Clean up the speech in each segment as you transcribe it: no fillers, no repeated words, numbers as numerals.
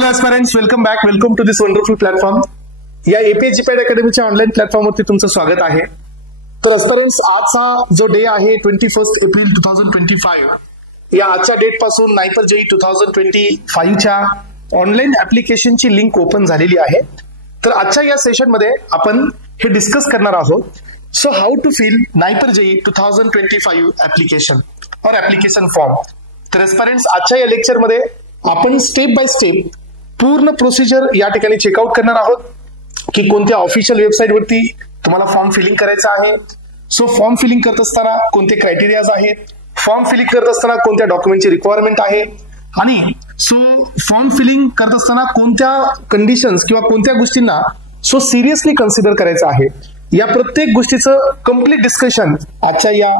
Hello aspirants, welcome back. Welcome to this wonderful platform. या APH GPAT अकॅडमीच्या online प्लॅटफॉर्मवरती तुमचं स्वागत आहे. तर एस्पायरंट्स, आजचा जो डे आहे 21 एप्रिल 2025, या आजच्या डेट पासून नायपर जेई 2025च्या ऑनलाईन ऍप्लिकेशनची लिंक ओपन झालेली आहे. तर आजच्या या सेशनमध्ये आपण हे डिस्कस करणार आहोत. So how to fill NIPER JEE 2025 application or application form. तर एस्पायरंट्स, आजच्या या लेक्चरमध्ये आपण स्टेप बाय स्टेप पूर्ण प्रोसिजर या ठिकाणी चेकआउट करणार आहोत की कोणत्या ऑफिशियल वेबसाईटवरती तुम्हाला फॉर्म फिलिंग करायचा आहे. सो फॉर्म फिलिंग करत असताना कोणते क्रायटेरियाज आहेत, फॉर्म फिलिंग करत असताना कोणत्या डॉक्युमेंटची रिक्वायरमेंट आहे, आणि सो फॉर्म फिलिंग करत असताना कोणत्या कंडिशन्स किंवा कोणत्या गोष्टींना सो सिरियसली कन्सिडर करायचं आहे, या प्रत्येक गोष्टीचं कम्प्लीट डिस्कशन आजच्या या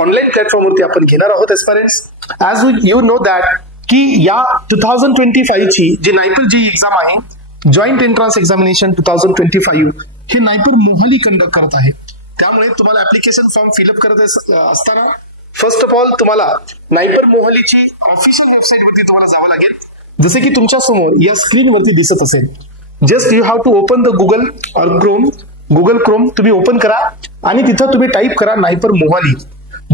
ऑनलाईन प्लॅटफॉर्मवरती आपण घेणार आहोत. एस्पायरंट्स, ॲज यू नो दॅट की या 2025 ची जी नायपर जेई एक्झाम आहे, जॉईंट एंट्रन्स एक्झामिनेशन 2025, हे नायपर मोहाली कंडक्ट करत आहे. त्यामुळे तुम्हाला ऍप्लिकेशन फॉर्म फिलअप करत असताना फर्स्ट ऑफ ऑल तुम्हाला नायपर मोहालीची ऑफिशियल वेबसाईट वरती तुम्हाला जावं लागेल. जसे की तुमच्या समोर या स्क्रीनवरती दिसत असेल. Just you have to open the Google और गुगल क्रोम तुम्ही ओपन करा आणि तिथं तुम्ही टाईप करा नायपर मोहाली.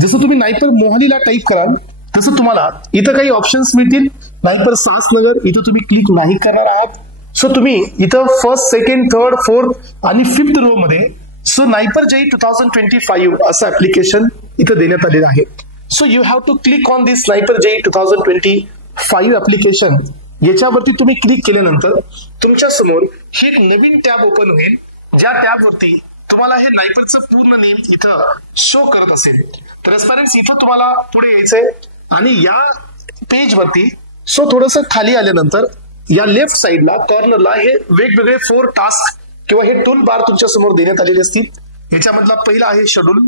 जसं तुम्ही नायपर मोहालीला टाईप कराल तसं तुम्हाला इथं काही ऑप्शन्स मिळतील. नायपर सास नगर इथं तुम्ही क्लिक नाही करणार आहात. सो तुम्ही इथं फर्स्ट, सेकंड, थर्ड, फोर्थ आणि फिफ्थ रो मध्ये सो नायपर जेई 2025 असं ऍप्लिकेशन इथं देण्यात आलेलं आहे. So you have to click on this NIPER JEE 2025 application. याच्यावरती तुम्ही क्लिक केल्यानंतर तुमच्या समोर हे एक नवीन टॅब ओपन होईल, ज्या टॅबवरती तुम्हाला हे नायपरचं पूर्ण नेम इथं शो करत असेल. तर एस्पायरंट्स, इथं तुम्हाला पुढे यायचंय आणि या पेज वरती सो थोडंसं खाली आल्यानंतर या लेफ्ट साइडला कॉर्नरला हे वेगवेगळे 4 टास्क किंवा हे टूल बार तुमच्या समोर देण्यात आलेले असतील. याच्यामधला पहिला आहे शेड्यूल,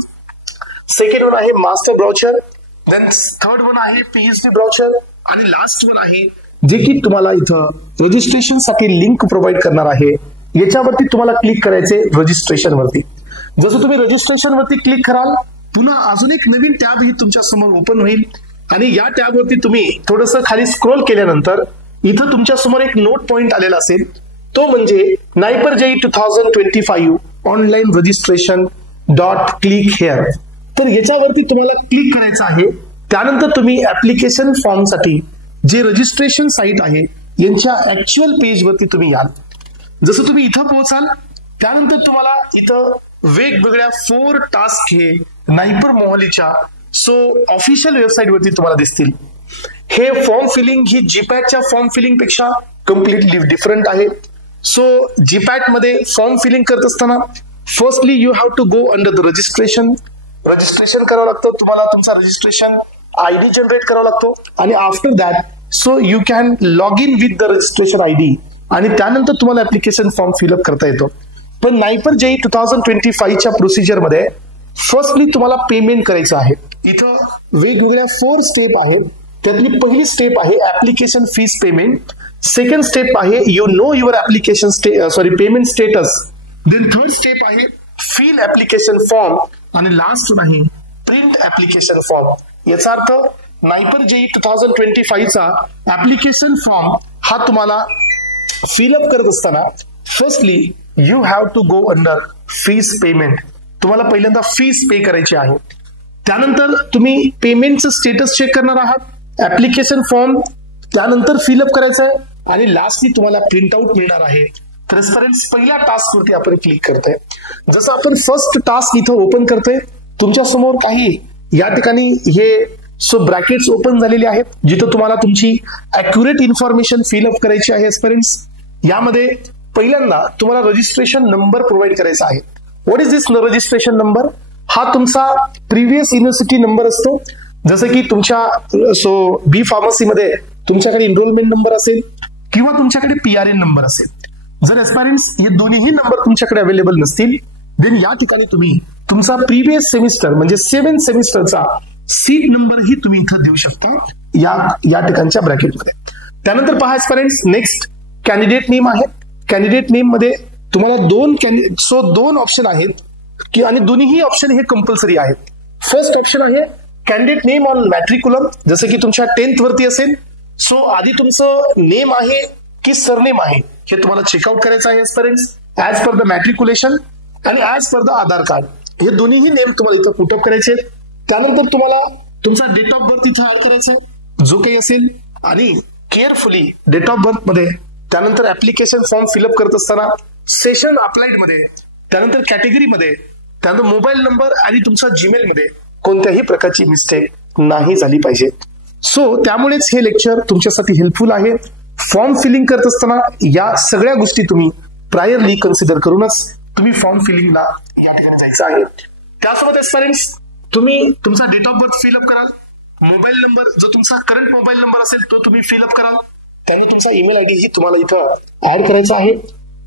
सेकंड वन आहे master brochure, then third one आहे पीएचडी ब्राउचर, आणि लास्ट वन आहे जे की तुम्हाला इथं रजिस्ट्रेशन साठी लिंक प्रोव्हाइड करणार आहे. याच्यावरती तुम्हाला क्लिक करायचे रजिस्ट्रेशन वरती. जसं तुम्ही रजिस्ट्रेशन वरती क्लिक कराल, पुन्हा अजून एक नवीन टॅब ही तुमच्या समोर ओपन होईल आणि या टॅब वरती तुम्ही थोडंसं खाली स्क्रोल केल्यानंतर इथं तुमच्या समोर एक नोट पॉइंट आलेला असेल. तो म्हणजे NIPER JEE 2025 online registration dot click here. तर याच्यावरती तुम्हाला क्लिक करायचं आहे. त्यानंतर तुम्ही ऍप्लिकेशन फॉर्म साठी जे रजिस्ट्रेशन साईट आहे यांच्या ऍक्च्युअल पेज वरती तुम्ही याल. जसं तुम्ही इथं पोहोचाल त्यानंतर तुम्हाला इथं वेगवेगळ्या 4 टास्क हे नायपर मोहालीच्या सो ऑफिशियल वेबसाईट वरती तुम्हाला दिसतील. हे फॉर्म फिलिंग ही जीपॅटच्या फॉर्म फिलिंग पेक्षा कम्प्लिटली डिफरंट आहे. सो जीपॅट मध्ये फॉर्म फिलिंग करत असताना firstly you have to go under the registration करावं लागतं. तुम्हाला तुमचा रजिस्ट्रेशन आयडी जनरेट करावा लागतो आणि after that so you can log in with the registration ID आणि त्यानंतर तुम्हाला ऍप्लिकेशन फॉर्म फिलअप करता येतो. पण नायपर जेई 2025च्या प्रोसिजरमध्ये फर्स्टली तुम्हाला पेमेंट करायचं आहे. इथं वेगवेगळ्या 4 स्टेप आहेत. त्यातली पहिली स्टेप आहे application fees payment, second step आहे you know your application payment status, then third step आहे फिल ऍप्लिकेशन फॉर्म, आणि लास्ट आहे प्रिंट ऍप्लिकेशन फॉर्म. याचा अर्थ नायपर जेई 2025चा ऍप्लिकेशन फॉर्म हा तुम्हाला फिलअप करत असताना firstly you have to go under fees payment. तुम्हाला पहिल्यांदा फीस पे करायची आहे. त्यानंतर तुम्ही पेमेंटचं स्टेटस चेक करणार आहात, ऍप्लिकेशन फॉर्म त्यानंतर फिलअप करायचं आहे आणि लास्टली तुम्हाला प्रिंटआउट मिळणार आहे. तर एस्पायरंट्स, पहिल्या टास्क वरती आपण क्लिक करतोय. जसं आपण फर्स्ट टास्क इथं ओपन करतोय, तुमच्या समोर काही या ठिकाणी हे सो ब्रॅकेट्स ओपन झालेले आहेत जिथं तुम्हाला तुमची अॅक्युरेट इन्फॉर्मेशन फिलअप करायची आहे. एस्पायरंट्स, यामध्ये पहिल्यांदा तुम्हाला रजिस्ट्रेशन नंबर प्रोव्हाइड करायचा आहे. What is this registration number? हा तुमचा प्रिव्हियस युनिव्हर्सिटी नंबर असतो. जसं की तुमच्या सो बी फार्मसीमध्ये तुमच्याकडे एनरोलमेंट नंबर असेल किंवा तुमच्याकडे PRN नंबर असेल. जर एस्पायरंट्स हे दोन्ही नंबर तुमच्याकडे अवेलेबल नसतील, देन या ठिकाणी तुम्ही तुमचा प्रिव्हियस सेमिस्टर म्हणजे 7th सेमिस्टरचा सीट नंबर ही तुम्ही इथं देऊ शकता या ठिकाणच्या ब्रॅकेटमध्ये. त्यानंतर पहा एस्पायरंट्स, नेक्स्ट कॅन्डिडेट नेम आहे. कॅन्डिडेट नेम मध्ये तुम्हाला 2 ऑप्शन आहेत की आणि दोन्ही ऑप्शन हे कंपल्सरी आहेत. फर्स्ट ऑप्शन आहे कॅन्डिडेट नेम ऑन मॅट्रिक्युलम. जसं की तुमच्या 10th वरती असेल सो आधी तुमचं नेम आहे की सरनेम आहे हे तुम्हाला चेकआउट करायचं आहे एस्पिरंट्स, ऍज पर द मॅट्रिक्युलेशन आणि as per the Aadhaar card. हे दोन्हीही नेम तुम्हाला इथं पुटअप करायचे. त्यानंतर तुम्हाला तुमचा डेट ऑफ बर्थ इथं ऍड करायचा आहे जो काही असेल, आणि केअरफुली डेट ऑफ बर्थ मध्ये, त्यानंतर ऍप्लिकेशन फॉर्म फिलअप करत असताना सेशन अप्लाइड मध्ये, त्यानंतर कॅटेगरी मध्ये, त्यानंतर मोबाईल नंबर आणि तुमचा जीमेल मध्ये कोणत्याही प्रकारची मिस्टेक नाही झाली पाहिजे. सो त्यामुळेच हे लेक्चर तुमच्यासाठी हेल्पफुल आहे. फॉर्म फिलिंग करत असताना या सगळ्या गोष्टी तुम्ही प्रायरली कन्सिडर करूनच तुम्ही फॉर्म फिलिंगला या ठिकाणी जायचं आहे. त्यासोबत एस्पिरंट्स तुम्ही तुमचा डेट ऑफ बर्थ फिलअप कराल, मोबाईल नंबर जो तुमचा करंट मोबाईल नंबर असेल तो तुम्ही फिलअप कराल, त्यानंतर तुमचा ईमेल आयडी ही तुम्हाला इथं ऍड करायचा आहे.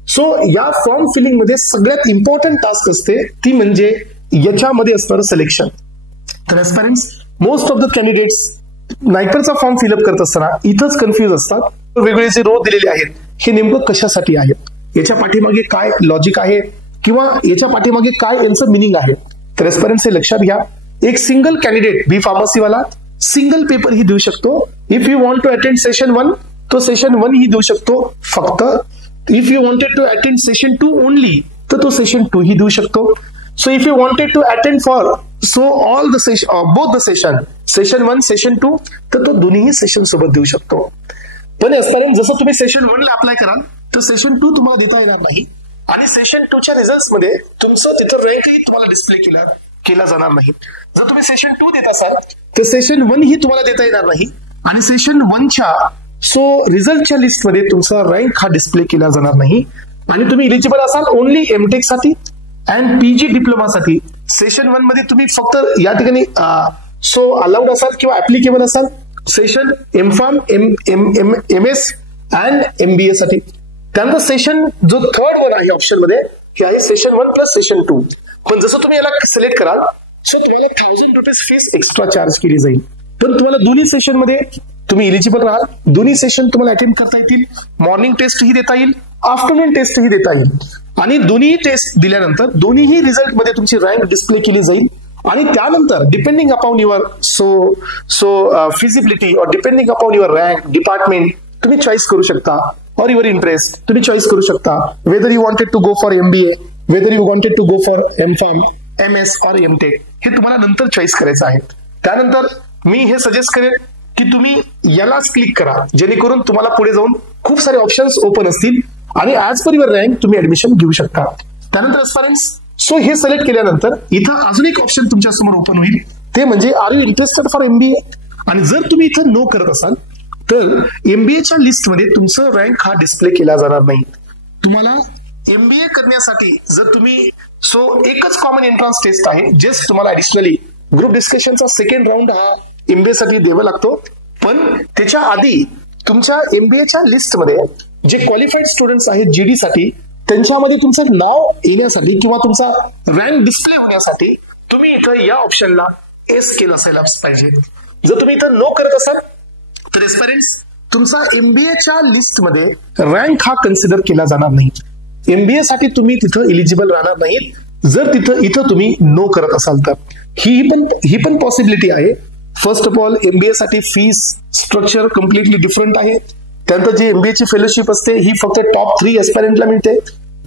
सो या फॉर्म फिलिंग मध्ये सगळ्यात इम्पॉर्टंट टास्क असते ती म्हणजे याच्यामध्ये असणारं सिलेक्शन. तर aspirants most of the candidates नायपरचा फॉर्म फिलअप करत असताना इथंच कन्फ्युज असतात. वेगवेगळे जे रो दिलेले आहेत हे नेमकं कशासाठी आहेत, याच्या पाठीमागे काय लॉजिक आहे किंवा याच्या पाठीमागे काय यांचं मिनिंग आहे. तर एस्पिरंट्स हे लक्षात घ्या. एक सिंगल कॅन्डिडेट बी फार्मसीवाला सिंगल पेपर ही देऊ शकतो. If you want to attend session 1 तो सेशन 1 ही देऊ शकतो फक्त. If you wanted to attend session 2 only तर तो सेशन 2 ही देऊ शकतो. So if you wanted to attend for all the session both the session 1 session 2 तर तो दोन्ही सेशन सोबत देऊ शकतो. पण एस्पिरंट जसं तुम्ही सेशन 1 ला अप्लाय कराल तर सेशन 2 तुम्हाला देता येणार नाही, आणि सेशन 2 च्या रिझल्ट मध्ये तुमचं तिथं रँकही तुम्हाला डिस्प्ले केला जाणार नाही. जर तुम्ही सेशन 2 देत असाल तर सेशन 1 ही तुम्हाला देता येणार नाही, आणि सेशन 1 च्या रिझल्टच्या लिस्ट मध्ये तुमचा रँक हा डिस्प्ले केला जाणार नाही, आणि तुम्ही इलिजिबल असाल ओनली एमटेक साठी अँड पीजी डिप्लोमा साठी. सेशन 1 मध्ये तुम्ही फक्त या ठिकाणी अलाउड असाल किंवा ऍप्लिकेबल असाल session M form, MS and MBA साठी. त्यानंतर सेशन जो थर्ड वन आहे ऑप्शन मध्ये हे आहे सेशन 1 प्लस सेशन 2. पण जसं तुम्ही याला सिलेक्ट कराल सो तुम्हाला 1000 रुपीज फीस एक्स्ट्रा चार्ज केली जाईल. पण तुम्हाला दोन्ही सेशन मध्ये तुम्ही इलिजिबल राहाल, दोन्ही सेशन तुम्हाला अटेंड करता येतील. मॉर्निंग टेस्ट ही देता येईल, आफ्टरनून टेस्ट ही देता येईल, आणि दोन्ही टेस्ट दिल्यानंतर दोन्ही रिझल्ट मध्ये तुमची रँक डिस्प्ले केली जाईल. आणि त्यानंतर डिपेंडिंग अपॉन युअर फिजिबिलिटी और depending upon your rank department तुम्ही चॉईस करू शकता, और युअर इंटरेस्ट तुम्ही चॉईस करू शकता. Whether you wanted to go for MBA, whether you wanted to go for MPharm, MS और एमटेक हे तुम्हाला नंतर चॉईस करायचं आहे. त्यानंतर मी हे सजेस्ट करेन की तुम्ही यालाच क्लिक करा, जेणेकरून तुम्हाला पुढे जाऊन खूप सारे ऑप्शन्स ओपन असतील आणि ऍज पर युअर रँक तुम्ही ऍडमिशन घेऊ शकता. त्यानंतर एस्पिरंट्स हे सिलेक्ट केल्यानंतर इथं अजून एक ऑप्शन तुमच्या समोर ओपन होईल, ते म्हणजे are you interested for MBA. आणि जर तुम्ही इथं नो करत असाल तर एमबीएच्या लिस्टमध्ये तुमचं रँक हा डिस्प्ले केला जाणार नाही. तुम्हाला एमबीए करण्यासाठी जर तुम्ही एकच कॉमन एंट्रन्स टेस्ट आहे, जस्ट तुम्हाला ऍडिशनली ग्रुप डिस्कशनचा सेकंड राऊंड हा एमबीए साठी द्यावा लागतो. पण त्याच्या आधी तुमच्या एमबीएच्या लिस्टमध्ये जे क्वालिफाईड स्टुडंट्स आहेत जीडी साठी त्यांच्यामध्ये तुमचं नाव येण्यासाठी किंवा तुमचा रँक डिस्प्ले होण्यासाठी तुम्ही इथं या ऑप्शनला एस केलं असायला पाहिजे. जर तुम्ही इथं नो करत असाल तर एस्पिरंट्स तुमचा एमबीएच्या लिस्टमध्ये रँक हा कन्सिडर केला जाणार नाही. एमबीए साठी तुम्ही तिथं इलिजिबल राहणार नाहीत जर इथं तुम्ही नो करत असाल तर. ही पण पॉसिबिलिटी आहे. फर्स्ट ऑफ ऑल एमबीए साठी फीस स्ट्रक्चर कम्प्लिटली डिफरंट आहे. त्यानंतर जी एमबीए ची फेलोशिप असते ही फक्त टॉप 3 एस्पिरंटला मिळते.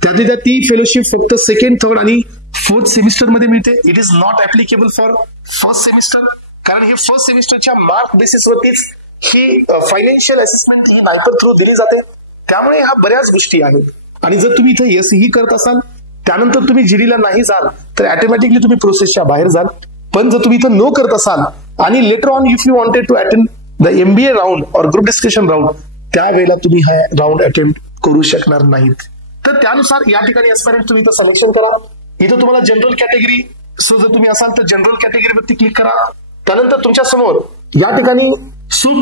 त्यातली ती फेलोशिप फक्त सेकंड, थर्ड आणि फोर्थ सेमिस्टर मध्ये मिळते. It is not applicable for first semester, कारण हे फर्स्ट सेमिस्टरच्या मार्क बेसिसवरतीच ही फायनान्शियल असेसमेंट ही नायपर थ्रू दिली जाते. त्यामुळे ह्या बऱ्याच गोष्टी आहेत. आणि जर तुम्ही इथं एस ही करत असाल त्यानंतर तुम्ही जीडीला नाही जाल तर ऑटोमॅटिकली तुम्ही प्रोसेसच्या बाहेर जाल. पण जर तुम्ही इथं नो करत असाल आणि later on if you wanted to attend the MBA round और ग्रुप डिस्कशन राऊंड त्यावेळेला तुम्ही हा राऊंड अटेम्प्ट करू शकणार नाहीत. तर त्यानुसार या ठिकाणी एस्पिरंट तुम्ही इथं सिलेक्शन करा. इथं तुम्हाला जनरल कॅटेगरी जर तुम्ही असाल तर जनरल कॅटेगरीवरती क्लिक करा. त्यानंतर तुमच्या समोर या ठिकाणी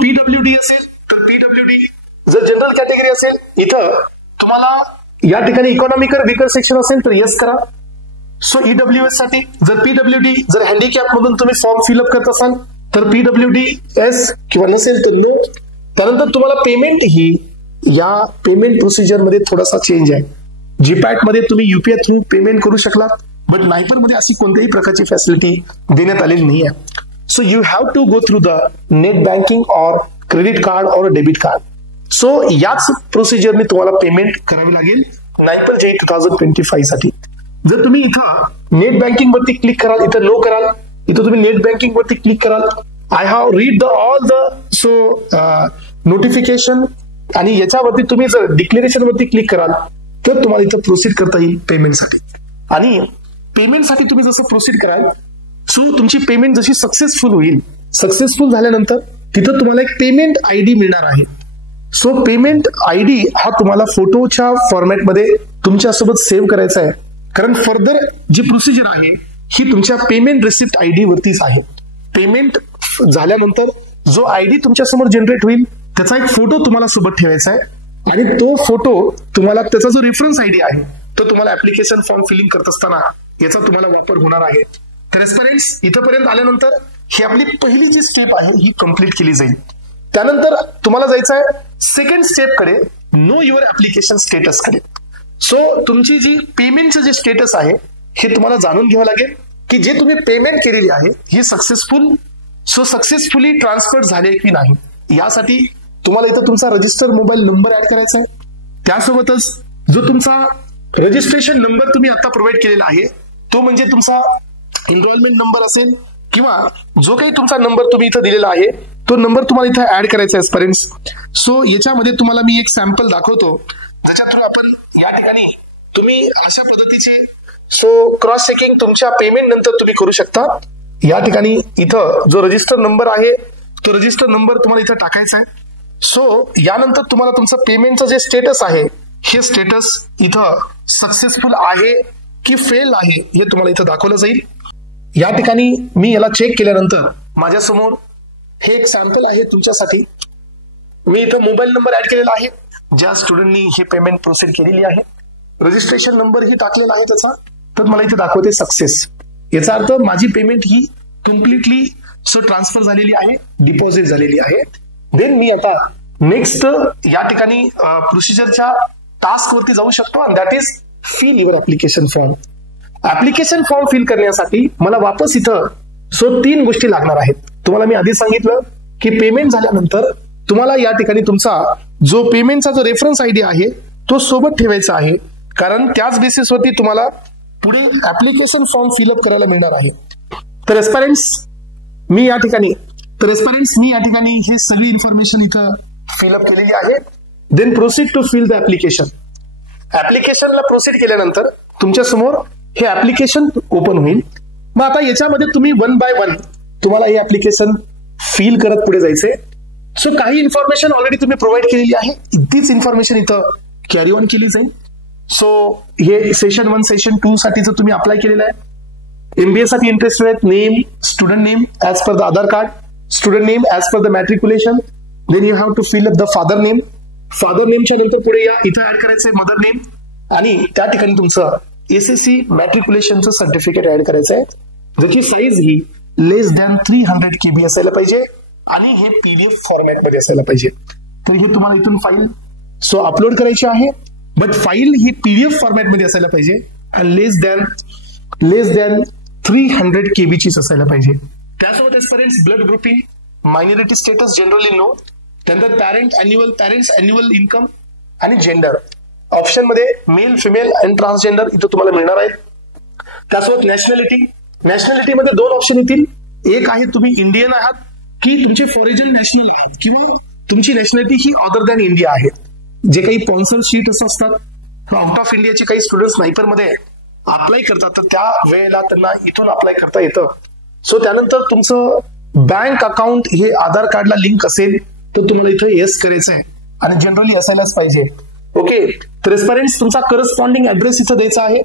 पीडब्ल्यूडी असेल तर पीडब्ल्यूडी, जर जनरल कॅटेगरी असेल इथं तुम्हाला या ठिकाणी इकॉनॉमिकल वीकर सेक्शन असेल तर येस करा. ईडब्ल्यूएस साठी जर पीडब्ल्यूडी जर हँडिकॅप मधून तुम्ही फॉर्म फिलअप करत असाल तर पीडब्ल्यूडी एस किंवा नसेल तर नो. त्यानंतर तुम्हाला पेमेंट ही या पेमेंट प्रोसिजर मध्ये थोडासा चेंज आहे. जीपॅट मध्ये तुम्ही युपीआय थ्रू पेमेंट करू शकलात, बट नायपर मध्ये अशी कोणत्याही प्रकारची फॅसिलिटी देण्यात आलेली नाही आहे. So you have to go through the net banking और क्रेडिट कार्ड और डेबिट कार्ड. सो याच प्रोसिजरने तुम्हाला पेमेंट करावी लागेल NIPL JEE 2025 साठी. जर तुम्ही इथं नेट बँकिंग वरती क्लिक कराल, इथं नो कराल, इथं तुम्ही नेट बँकिंग वरती क्लिक कराल, I have read all the notification, आणि याच्यावरती तुम्ही जर डिक्लेरेशन वरती क्लिक कराल तर तुम्हाला इथं प्रोसीड करता येईल पेमेंटसाठी. आणि पेमेंटसाठी तुम्ही जसं प्रोसीड कराल, सो तुमची पेमेंट जशी सक्सेसफुल होईल, सक्सेसफुल झाल्यानंतर तिथं तुम्हाला एक पेमेंट आयडी मिळणार आहे. सो पेमेंट आयडी हा तुम्हाला फोटोच्या फॉर्मॅटमध्ये तुमच्यासोबत सेव्ह करायचा आहे, कारण फर्दर जी प्रोसिजर आहे ही तुमच्या पेमेंट रिसिप्ट आयडी वरतीच आहे. पेमेंट झाल्यानंतर जो आयडी तुमच्या समोर जनरेट होईल त्याचा एक फोटो तुम्हाला सोबत ठेवायचा आहे, आणि तो फोटो तुम्हाला, त्याचा जो रेफरन्स आयडी आहे तो तुम्हाला ऍप्लिकेशन फॉर्म फिलिंग करत असताना याचा तुम्हाला वापर होणार आहे. तर एस्पिरंट्स, इथंपर्यंत आल्यानंतर ही आपली पहिली जी स्टेप आहे ही कंप्लीट केली जाईल. त्यानंतर तुम्हाला जायचं आहे सेकंड स्टेप कडे, नो युअर ऍप्लिकेशन स्टेटस कडे. सो तुमची जी पेमेंटचं जे स्टेटस आहे हे तुम्हाला जाणून घ्यावं लागेल की जे तुम्ही पेमेंट केलेली आहे ही सक्सेसफुली ट्रान्सफर झाले की नाही. यासाठी तुम्हाला इथं तुमचा रजिस्टर मोबाईल नंबर ऍड करायचा आहे. त्यासोबतच जो तुमचा रजिस्ट्रेशन नंबर तुम्ही आता प्रोव्हाइड केलेला आहे तो म्हणजे तुमचा एनरोलमेंट नंबर असेल, किंवा जो काही तुमचा नंबर तुम्ही इथं दिलेला आहे तो नंबर तुम्हाला इथं ऍड करायचा आहे पेरेंट्स. सो याच्यामध्ये तुम्हाला मी एक सॅम्पल दाखवतो, त्याच्या थ्रू आपण या ठिकाणी तुम्ही अशा पद्धतीची क्रॉस चेकिंग तुमच्या पेमेंट नंतर तुम्ही करू शकता. या ठिकाणी इथं जो रजिस्टर नंबर आहे तो रजिस्टर नंबर तुम्हाला इथं टाकायचा आहे. सो यानंतर तुम्हाला तुमचं पेमेंटचं जे स्टेटस आहे हे स्टेटस इथं सक्सेसफुल आहे की फेल आहे हे तुम्हाला इथं दाखवलं जाईल. या ठिकाणी मी याला चेक केल्यानंतर माझ्यासमोर हे एक सॅम्पल आहे तुमच्यासाठी. मी इथं मोबाईल नंबर ऍड केलेला आहे ज्या स्टुडंटनी हे पेमेंट प्रोसीड केलेली आहे, रजिस्ट्रेशन नंबर ही टाकलेला आहे त्याचा, तर मला इथे दाखवते सक्सेस. याचा अर्थ माझी पेमेंट ही कम्प्लिटली ट्रान्सफर झालेली आहे, डिपॉझिट झालेली आहे. देन मी आता नेक्स्ट या ठिकाणी प्रोसिजरच्या टास्क वरती जाऊ शकतो, आणि that is fill your application form. Application form fill करण्यासाठी मला वापस इथं 3 गोष्टी लागणार आहेत. तुम्हाला मी आधी सांगितलं की पेमेंट झाल्यानंतर तुम्हाला या ठिकाणी तुमचा जो पेमेंटचा जो रेफरन्स आयडी आहे तो सोबत ठेवायचा आहे, कारण त्याच बेसिसवरती तुम्हाला पुढे ऍप्लिकेशन फॉर्म फिलअप करायला मिळणार आहे. तर एस्पिरंट्स मी या ठिकाणी हे सगळी इन्फॉर्मेशन इथं फिलअप केलेली आहे. Then proceed to fill the application. ऍप्लिकेशनला प्रोसीड केल्यानंतर तुमच्या समोर हे ऍप्लिकेशन ओपन होईल. मग आता याच्यामध्ये तुम्ही 1 बाय 1 तुम्हाला हे ऍप्लिकेशन फिल करत पुढे जायचे. सो काही इन्फॉर्मेशन ऑलरेडी तुम्ही प्रोव्हाइड केलेली आहे, तीच इन्फॉर्मेशन इथं कॅरी ऑन केली जाईल. सो हे सेशन 1 सेशन 2 साठीचं तुम्ही अप्लाय केलेलं आहे. MBA साठी इंटरेस्टेड आहेत, name, student name as per the Aadhaar card, student name as per the matriculation. Then you have to fill up the father name. फादर नेमच्या नंतर पुढे या इथं ऍड करायचंय मदर नेम, आणि त्या ठिकाणी तुमचं SSC मॅट्रिक्युलेशनचं सर्टिफिकेट ऍड करायचं आहे, ज्याची साईज ही लेस दॅन 300 KB असायला पाहिजे, आणि हे PDF फॉर्मॅट मध्ये असायला पाहिजे. तर हे तुम्हाला इथून फाईल अपलोड करायची आहे, but file he PDF format मध्ये असायला पाहिजे, आणि लेस दॅन 300 KB चीच असायला पाहिजे. त्यासोबत aspirants blood grouping, minority status generally no, त्यानंतर पॅरेंट्स अॅन्युअल इन्कम आणि जेंडर. ऑप्शन मध्ये मेल, फिमेल आणि ट्रान्सजेंडर इथं तुम्हाला मिळणार आहेत. त्यासोबत नॅशनॅलिटी मध्ये 2 ऑप्शन येतील. एक आहे तुम्ही इंडियन आहात की तुमचे फॉरेन नॅशनल आहात, किंवा तुमची नॅशनॅलिटी ही अदर दॅन इंडिया आहे. जे काही स्पॉन्सर शीट असतात आउट ऑफ इंडियाचे काही स्टुडंट्स नायपर मध्ये अप्लाय करतात, तर त्या वेळेला त्यांना इथून अप्लाय करता येतं. सो त्यानंतर तुमचं बँक अकाउंट हे आधार कार्डला लिंक असेल तर तुम्हाला इथं येस करायचं आहे, आणि जनरली असायलाच पाहिजे. ओके, तर एस्पिरंट्स तुमचा करस्पॉन्डिंग ऍड्रेस इथं द्यायचा आहे.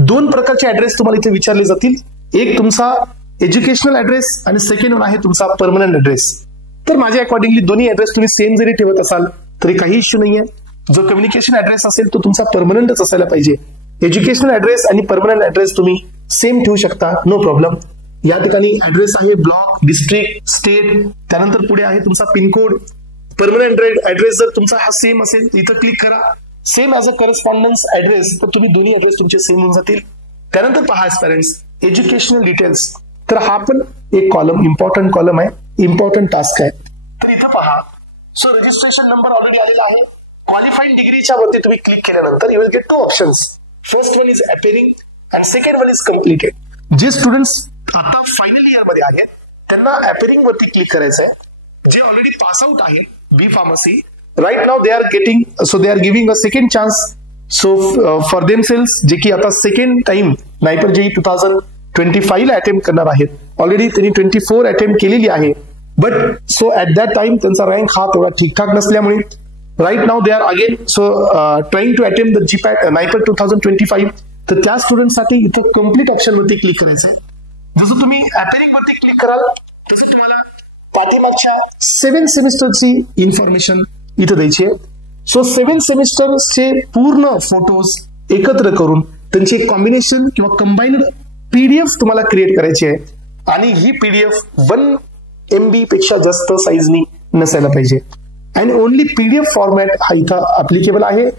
2 प्रकारचे ऍड्रेस तुम्हाला इथे विचारले जातील. एक तुमचा एज्युकेशनल ऍड्रेस आणि सेकंड वन आहे तुमचा परमनंट ऍड्रेस. तर माझ्या अकॉर्डिंगली दोन्ही ऍड्रेस तुम्ही सेम जरी ठेवत असाल तरी काही इश्यू नाहीये. जो कम्युनिकेशन ऍड्रेस असेल तो तुमचा परमनंटच असायला पाहिजे. एज्युकेशनल ऍड्रेस आणि परमनंट ऍड्रेस तुम्ही सेम ठेवू शकता, नो प्रॉब्लेम. या ठिकाणी ऍड्रेस आहे ब्लॉक, डिस्ट्रिक्ट, स्टेट, त्यानंतर पुढे आहे तुमचा पिनकोड. परमनंट ऍड्रेस जर तुमचा हा सेम असेल इथं क्लिक करा, same as a correspondence address, तर तुम्ही दोन्ही ऍड्रेस तुमचे सेम होऊन जातील. त्यानंतर पहा पेरेंट्स एज्युकेशनल डिटेल्स, तर हा पण एक कॉलम, इम्पॉर्टंट कॉलम आहे, इम्पॉर्टंट टास्क आहे. तर इथं पहा, सो रजिस्ट्रेशन नंबर ऑलरेडी आलेला क्वालिफाईड डिग्रीच्या वरती तुम्ही क्लिक केल्यानंतर you will get to options. First one is appearing and second one is completed. जे स्टुडंट्स आता फायनल इयर मध्ये आहेत त्यांना अपिअरिंग वरती क्लिक करायचंय. जे ऑलरेडी पास आउट आहेत B pharmacy right now they are giving a second chance for themselves, जे की आता सेकंड टाइम नायपर जेई 2025 ला अटेम्प्ट करणार आहेत. ऑलरेडी त्यांनी 24 अटेम्प्ट केलेली आहे. But so at that time त्यांचा रँक हा तेवढा ठीकठाक नसल्यामुळे right now they are again trying to attempt the GPAT NIPER 2025. तर त्या स्टुडंटसाठी इथं कम्प्लीट ऑप्शन वरती क्लिक करायचं आहे. जसं तुम्ही अपिअरिंग वरती क्लिक कराल तसं तुम्हाला पाठीमागच्या 7 सेमिस्टरची इन्फॉर्मेशन इथं द्यायची आहे. सो 7 सेमिस्टरचे पूर्ण फोटोज एकत्र करून त्यांची एक कॉम्बिनेशन किंवा कंबाईन्ड पीडीएफ तुम्हाला क्रिएट करायची आहे. आणि ही पीडीएफ 1 MB पेक्षा जास्त साईजनी नसायला पाहिजे. आणि ओनली पीडीएफ फॉर्मॅट हा इथं अप्लिकेबल आहे.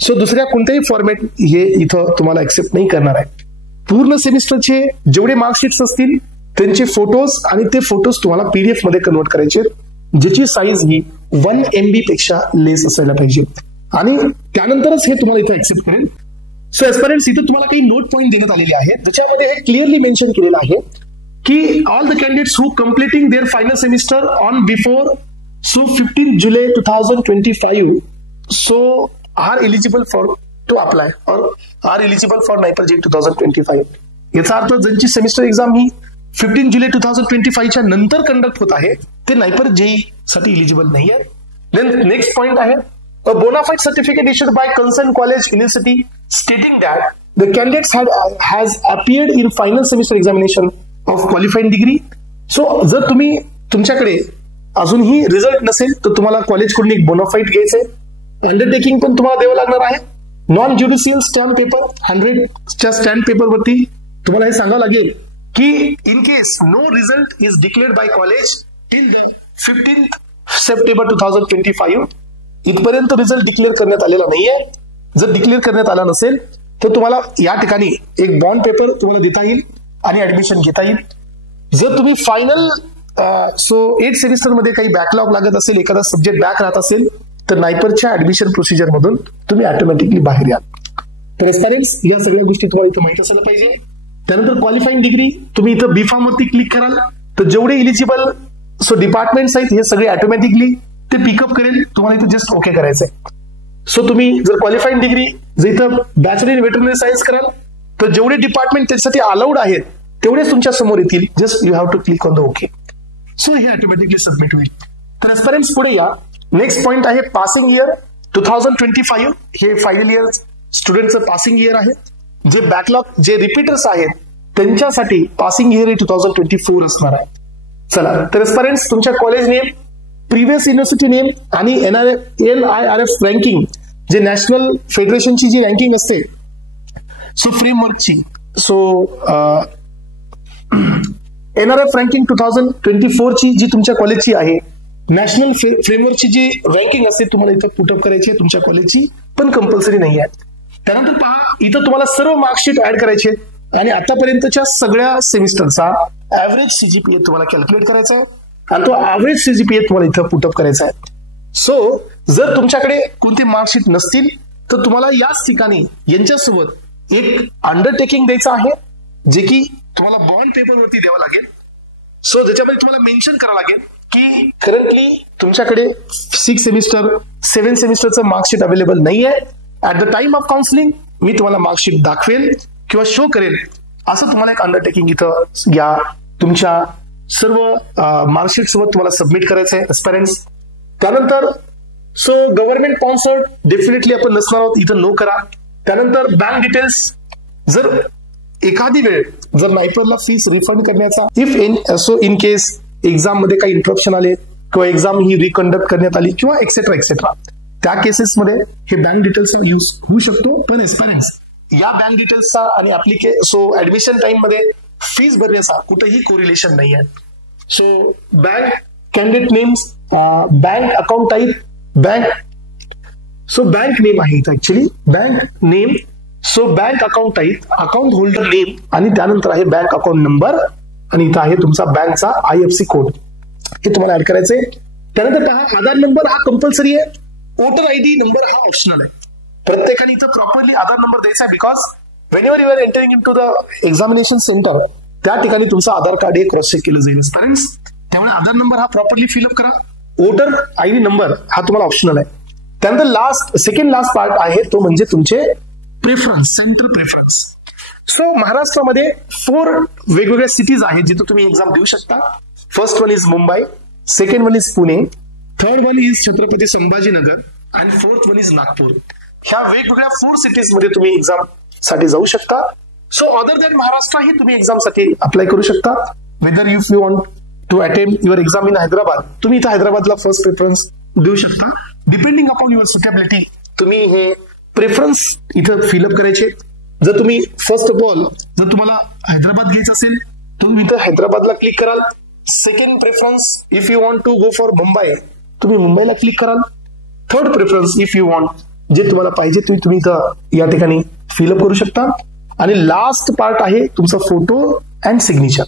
सो दुसऱ्या कोणत्याही फॉर्मॅट हे इथं तुम्हाला एक्सेप्ट नाही करणार आहे. पूर्ण सेमिस्टरचे जेवढे मार्कशीट्स असतील त्यांचे फोटोज आणि ते फोटोज तुम्हाला पीडीएफ मध्ये कन्वर्ट करायचे, ज्याची साईज ही 1 MB पेक्षा लेस असायला पाहिजे. आणि त्यानंतरच हे तुम्हाला इथं एक्सेप्ट करेल. सो एस्पिरंट्स इथं तुम्हाला काही नोट पॉईंट देण्यात आलेले आहेत, ज्याच्यामध्ये हे क्लिअरली मेन्शन केलेलं आहे की all the candidates who completing their final semester on before 15 July 2025 are eligible for to apply और are eligible for NIPER JEE 2025. याचा अर्थ ज्यांची सेमिस्टर एक्झाम ही 15 जुलै 2025 नंतर कंडक्ट होत आहे ते नायपर जेई साठी एलिजिबल नाही आहे. देन नेक्स्ट पॉइंट आहे a bona fide certificate issued by concerned college university stating that the candidates has appeared in final semester examination of qualifying degree. So जर तुम्ही तुमच्याकडे अजूनही रिझल्ट नसेल तर तुम्हाला कॉलेजकडून एक बोनाफाईड घ्यायचंय. अंडरटेकिंग पण तुम्हाला द्यावं लागणार आहे. नॉन ज्युडिशियल स्टॅम्प पेपर 100च्या स्टॅम्प पेपर वरती तुम्हाला हे सांगावं लागेल की in case no result is declared by college till the 15 September 2025 इथपर्यंत रिझल्ट डिक्लेअर करण्यात आलेला नाहीये. जर डिक्लेअर करण्यात आला नसेल तर तुम्हाला या ठिकाणी एक बॉन्ड पेपर तुम्हाला देता येईल आणि ऍडमिशन घेता येईल. जर तुम्ही फायनल 8 सेमिस्टर मध्ये काही बॅकलॉग लागत असेल, एखादा सब्जेक्ट बॅक राहत असेल तर नायपरच्या ऍडमिशन प्रोसिजर मधून तुम्ही ऑटोमॅटिकली बाहेर याल. तर एस्पिरंट्स या सगळ्या गोष्टी तुम्हाला इथं माहित असायला पाहिजे. त्यानंतर क्वालिफाईंग डिग्री तुम्ही इथं बी फार्म वरती क्लिक कराल तर जेवढे इलिजिबल डिपार्टमेंट्स आहेत हे सगळे ऑटोमॅटिकली ते पिकअप करेल. तुम्हाला इथे जस्ट ओके करायचंय. सो तुम्ही जर क्वालिफाईड डिग्री जर इथं बॅचलर इन वेटरनरी सायन्स कराल तर जेवढे डिपार्टमेंट त्याच्यासाठी अलाउड आहेत तेवढेच तुमच्या समोर येतील. Just you have to click on the okay. So हे ऑटोमॅटिकली सबमिट होईल. तर एस्पिरंट्स पुढे या. नेक्स्ट पॉइंट आहे पासिंग इयर 2025. हे फायनल इयर स्टुडंटचं पासिंग इयर आहे. जे बॅकलॉग जे रिपीटर्स आहेत त्यांच्यासाठी पासिंग इयर हे 2024 असणार आहे. चला तर एस्पिरंट्स तुमच्या college name, previous university name आणि NIRF रँकिंग जे नॅशनल फेडरेशनची जी रँकिंग असते सो फ्रेमवर्कची NRF रँकिंग 2024 ची जी तुमच्या कॉलेजची आहे, नॅशनल फ्रेमवर्कची जी रँकिंग असते तुम्हाला इथं पुटअप करायची तुमच्या कॉलेजची, पण कंपल्सरी नाही आहे. त्यानंतर पहा इथं तुम्हाला सर्व मार्कशीट ऍड करायचे आणि आतापर्यंतच्या सगळ्या सेमिस्टरचा ऍव्हरेज CGPA तुम्हाला कॅल्क्युलेट करायचा आहे आणि तो ऍव्हरेज CGPA तुम्हाला इथं पुटअप करायचा आहे. सो जर तुमच्याकडे कोणते मार्कशीट नसतील तर तुम्हाला याच ठिकाणी यांच्यासोबत एक अंडरटेकिंग द्यायचं आहे जे की तुम्हाला बॉन्ड पेपरवरती द्यावं लागेल. सो ज्याच्यामध्ये तुम्हाला मेन्शन करावं लागेल की करंटली तुमच्याकडे 6 सेमिस्टर 7 सेमिस्टरचं मार्कशीट अवेलेबल नाही आहे. At the time of counselling मी तुम्हाला मार्कशीट दाखवेल किंवा शो करेल असं तुम्हाला एक अंडरटेकिंग इथं या तुमच्या सर्व मार्कशीट सोबत तुम्हाला सबमिट करायचं आहे एस्पिरंट्स. त्यानंतर सो गव्हर्नमेंट स्पॉन्सर्ड डेफिनेटली आपण नसणार आहोत, इथं नो करा. त्यानंतर बँक डिटेल्स, जर एखादी वेळ जर नायपरला फीस रिफंड करण्याचा इन केस एक्झाम मध्ये काही इंटरप्शन आले किंवा एक्झाम ही रिकंडक्ट करण्यात आली किंवा एक्सेट्रा एक्सेट्रा त्या केसेसमध्ये हे बँक डिटेल्सचा यूज होऊ शकतो. पण एस्पिरंट्स या बँक डिटेल्सचा आणि ऍडमिशन टाइम मध्ये फीस भरण्याचा कुठेही कोरिलेशन नाही आहे. So bank candidate names, bank account type, bank name आहे इथं actually bank name. So bank account type, account holder name आणि त्यानंतर आहे बँक अकाउंट नंबर आणि इथं आहे तुमचा बँकचा IFSC कोड, हे तुम्हाला ऍड करायचंय. त्यानंतर पहा आधार नंबर हा कंपल्सरी आहे. वोटर आयडी नंबर हा ऑप्शनल आहे. प्रत्येकाने इथं प्रॉपरली आधार नंबर द्यायचा आहे, because whenever you are entering into the examination centre, त्या ठिकाणी तुमचं आधार कार्ड हे क्रॉस चेक केलं जाईल स्टुडंट्स. त्यामुळे आधार नंबर हा प्रॉपरली फिलअप करा. वोटर आयडी नंबर हा तुम्हाला ऑप्शनल आहे. त्यानंतर सेकंड लास्ट पार्ट आहे तो म्हणजे तुमचे प्रेफरन्स, सेंट्रल प्रेफरन्स. सो महाराष्ट्रामध्ये 4 वेगवेगळ्या सिटीज आहेत जिथे तुम्ही एक्झाम देऊ शकता. First one is Mumbai, second one is Pune, third one is Chhatrapati Sambhajinagar आणि फोर्थ वन इज नागपूर. ह्या वेगवेगळ्या 4 सिटीज मध्ये तुम्ही एक्झाम साठी जाऊ शकता. सो अदर दॅन महाराष्ट्र ही तुम्ही एक्झाम साठी अप्लाय करू शकता. Whether if you want to attempt your exam in Hyderabad, तुम्ही इथं हैदराबादला फर्स्ट प्रेफरन्स देऊ शकता. डिपेंडिंग अपॉन युअर सुटेबिलिटी तुम्ही हे प्रेफरन्स इथं फिलअप करायचे. जर तुम्ही फर्स्ट ऑफ ऑल जर तुम्हाला हैदराबाद घ्यायचं असेल तर तुम्ही इथं हैदराबादला क्लिक कराल. Second preference if you want to go for Mumbai, तुम्ही मुंबईला क्लिक कराल. Third preference if you want, जे तुम्हाला पाहिजे तुम्ही इथं या ठिकाणी फिलअप करू शकता. आणि लास्ट पार्ट आहे तुमचा फोटो अँड सिग्नेचर.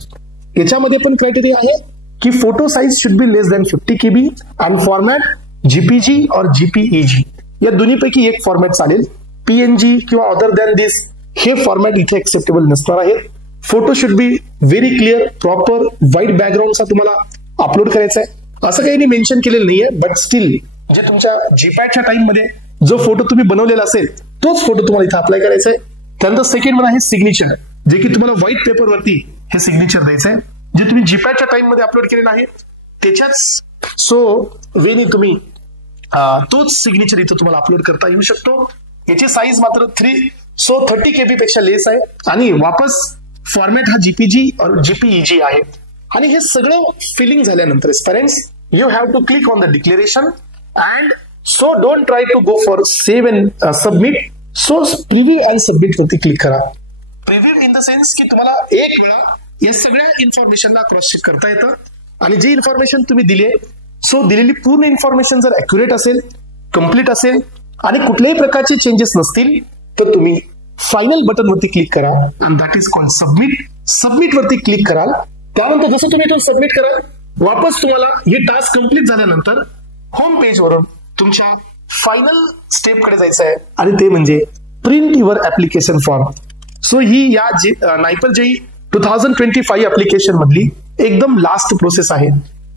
याच्यामध्ये पण क्रायटेरिया आहे की photo size should be less than 50 KB and format JPG और JPEG या दोन्हीपैकी एक फॉर्मॅट चालेल. PNG किंवा अदर दॅन दिस हे फॉर्मॅट इथे एक्सेप्टेबल नसणार आहेत. Photo should be very clear, proper white बॅकग्राऊंडचा तुम्हाला अपलोड करायचा आहे. असं काही मेन्शन केलेलं नाहीये, बट स्टील जे तुमच्या जीपॅटच्या टाइम मध्ये जो फोटो तुम्ही बनवलेला असेल तोच फोटो तुम्हाला इथे अप्लाय करायचा आहे. त्यानंतर सेकंड वन आहे सिग्नेचर, जे की तुम्हाला व्हाईट पेपरवरती हे सिग्नेचर द्यायचं आहे जे तुम्ही जीपॅटच्या टाइम मध्ये अपलोड केलेलं आहे त्याच्याच. सो वेनी तुम्ही तोच सिग्नेचर इथं तुम्हाला अपलोड करता येऊ शकतो. याची साईज मात्र 30 KB पेक्षा लेस आहे आणि वापस फॉर्मॅट हा JPG और JPEG आहे. आणि हे सगळं फिलिंग झाल्यानंतर parents you have to click on the declaration and so don't try to go for save and submit. So preview and submit वरती क्लिक करा. प्रिव्ह्यू इन द सेन्स की तुम्हाला एक वेळा या सगळ्या इन्फॉर्मेशनला क्रॉस चेक करता येतं आणि जी इन्फॉर्मेशन तुम्ही दिली आहे सो दिलेली पूर्ण इन्फॉर्मेशन जर अॅक्युरेट असेल, कम्प्लीट असेल आणि कुठल्याही प्रकारचे चेंजेस नसतील तर तुम्ही फायनल बटन वरती क्लिक करा and that is called submit. Submit वरती क्लिक कराल. त्यानंतर जसं तुम्ही तो सबमिट कराल वापस तुम्हाला हे टास्क कंप्लीट झाल्यानंतर होम पेज वरून तुमच्या फायनल स्टेप कडे जायचं आहे आणि ते म्हणजे print your application form. So ही या नायपर JEE 2025 ऍप्लिकेशन मधली एकदम लास्ट प्रोसेस आहे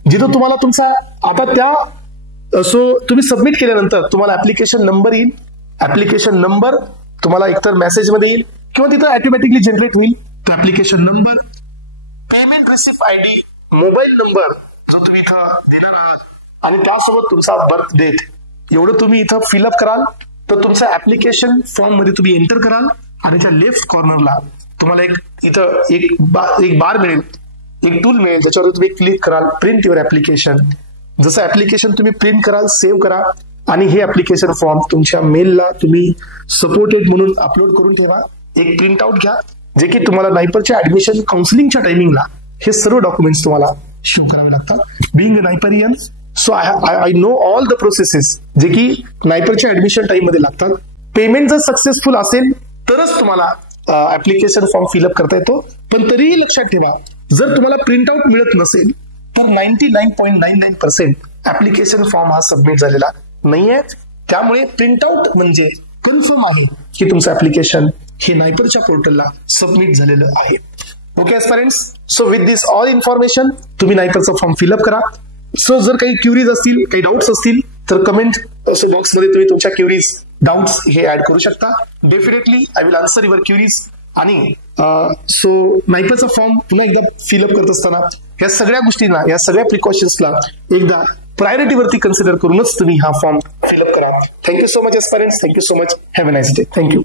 जिथं तुम्हाला तुमचा आता त्या सो तुम्ही सबमिट केल्यानंतर तुम्हाला ऍप्लिकेशन नंबर येईल. ऍप्लिकेशन नंबर तुम्हाला एकतर मेसेज मध्ये येईल किंवा तिथं ऑटोमॅटिकली जनरेट होईल. तो application number, payment receipt ID, mobile number जो तुम्ही इथं देणार आहात आणि त्यासोबत तुमचा बर्थ डेट एवढं तुम्ही इथं फिलअप कराल तर तुमचा ऍप्लिकेशन फॉर्म मध्ये तुम्ही एंटर कराल आणि त्या लेफ्ट कॉर्नरला तुम्हाला एक बार मिळेल, एक टूल मिळेल ज्याच्यावर तुम्ही क्लिक कराल प्रिंट युअर ऍप्लिकेशन. जसं ऍप्लिकेशन तुम्ही प्रिंट कराल, सेव्ह करा आणि हे ऍप्लिकेशन फॉर्म तुमच्या मेलला तुम्ही सपोर्टेड म्हणून अपलोड करून ठेवा. एक प्रिंट आउट घ्या जे की तुम्हाला नायपरच्या ऍडमिशन काउन्सिलिंगच्या टायमिंगला हे सर्व डॉक्युमेंट्स तुम्हाला शो करावे लागतात. Being a NIPERian so I know all the processes जे की नायपरच्या ऍडमिशन टाइम मध्ये लागतात. पेमेंट जर सक्सेसफुल असेल तरच तुम्हाला ऍप्लिकेशन फॉर्म फिलअप करता येतो. पण तरीही लक्षात ठेवा जर तुम्हाला प्रिंट आउट मिळत नसेल तर 99.99% ऍप्लिकेशन फॉर्म हा सबमिट झालेला नाहीये. त्यामुळे प्रिंटआउट म्हणजे कन्फर्म आहे की तुमचं ऍप्लिकेशन हे नायपरच्या पोर्टलला सबमिट झालेलं आहे. Okay aspirants, so with this all information तुम्ही नायपरचा फॉर्म फिलअप करा. सो जर काही क्युरीज असतील, काही डाऊट्स असतील तर कमेंट बॉक्समध्ये तुम्ही तुमच्या क्युरीज, डाऊट्स हे ऍड करू शकता. Definitely I will answer your queries. आणि सो नायपरचा फॉर्म पुन्हा एकदा फिलअप करत असताना या सगळ्या गोष्टींना, या सगळ्या प्रिकॉशन्सला एकदा प्रायोरिटीवरती कन्सिडर करूनच तुम्ही हा फॉर्म फिलअप करा. Thank you so much aspirants. Thank you so much. Have a nice day. Thank you.